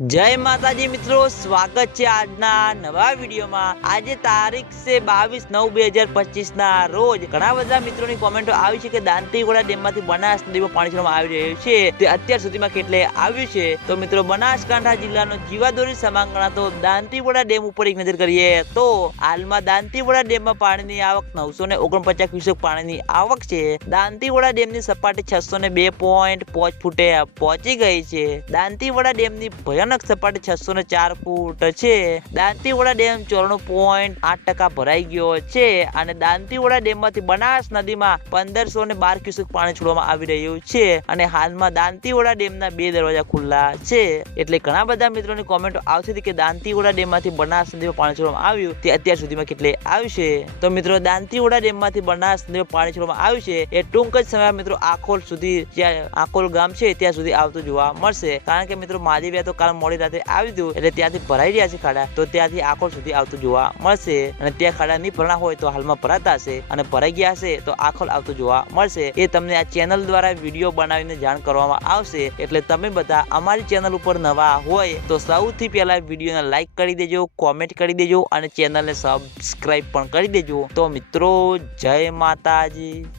જય માતાજી મિત્રો, સ્વાગત છે આજના નવા વિડીયોમાં. આજે તારીખ છે બાવીસ નવ બે હજાર પચીસ ના રોજ. ઘણા બધા મિત્રોની કોમેન્ટો આવી છે કે દાંતીવાડા ડેમમાંથી બનાસ નદીમાં પાણી આવી રહ્યું છે. તે અત્યાર સુધીમાં કેટલે આવ્યું છે? તો મિત્રો, બનાસકાંઠા જિલ્લાનો જીવાદોરી સમાંગ ગણાતો દાંતીવાડા ડેમ ઉપર એક નજર કરીએ તો હાલમાં દાંતીવાડા ડેમમાં પાણીની આવક નવસો ને ઓગણપચાસ ક્યુસેક પાણીની આવક છે. દાંતીવાડા ડેમની સપાટી છસો ને બે પોઈન્ટ પાંચ ફૂટે પહોંચી ગઈ છે. દાંતીવાડા ડેમની ભયાનક સપાટી છસો ને ચાર ફૂટ છે. દાંતીવાડા ડેમ ચોરાણું પોઈન્ટ આઠ ટકા ભરાઈ ગયો છે અને દાંતીવાડા ડેમમાંથી બનાસ નદીમાં પંદરસો ને બાર ક્યુસેક પાણી છોડવામાં આવી રહ્યું છે અને હાલમાં દાંતીવાડા ડેમના બે દરવાજા ખુલ્લા છે. એટલે ઘણા બધા મિત્રોની કોમેન્ટો આવતી હતી કે દાંતીવાડા ડેમમાંથી બનાસ નદીમાં પાણી છોડવામાં આવ્યું તે અત્યાર સુધીમાં કેટલે આવશે તો મિત્રો, દાંતીવાડા ડેમમાંથી બનાસ નદીમાં પાણી છોડવામાં આવ્યું છે એ ટૂંક જ સમયમાં મિત્રો આખોલ સુધી જ્યાં આખોલ ગામ છે ત્યાં સુધી આવતું જોવા મળશે. કારણ કે મિત્રો મહાદેવ્યા તો કાલ મોડી રાતે આવી દઉં એટલે ત્યાંથી ભરાઈ રહ્યા છે ખાડા. તો ત્યાંથી આખો સુધી આવતું જોવા મળશે. અને ત્યાં ખાડા નહીં ભરણા હોય તો હાલમાં ભરાતા હશે. અને ભરાઈ ગયા હશે તો આખોલ આવતું જોવા મળશે. એ તમને આ ચેનલ દ્વારા વીડિયો બનાવીને જાણ કરવામાં આવશે. એટલે તમે બધા અમારી ચેનલ ઉપર નવા હોય તો સૌથી પહેલા વિડીયોને લાઈક કરી દેજો, કોમેન્ટ કરી દેજો અને ચેનલને સબસ્ક્રાઇબ પણ કરી દેજો. તો મિત્રો, જય માતાજી.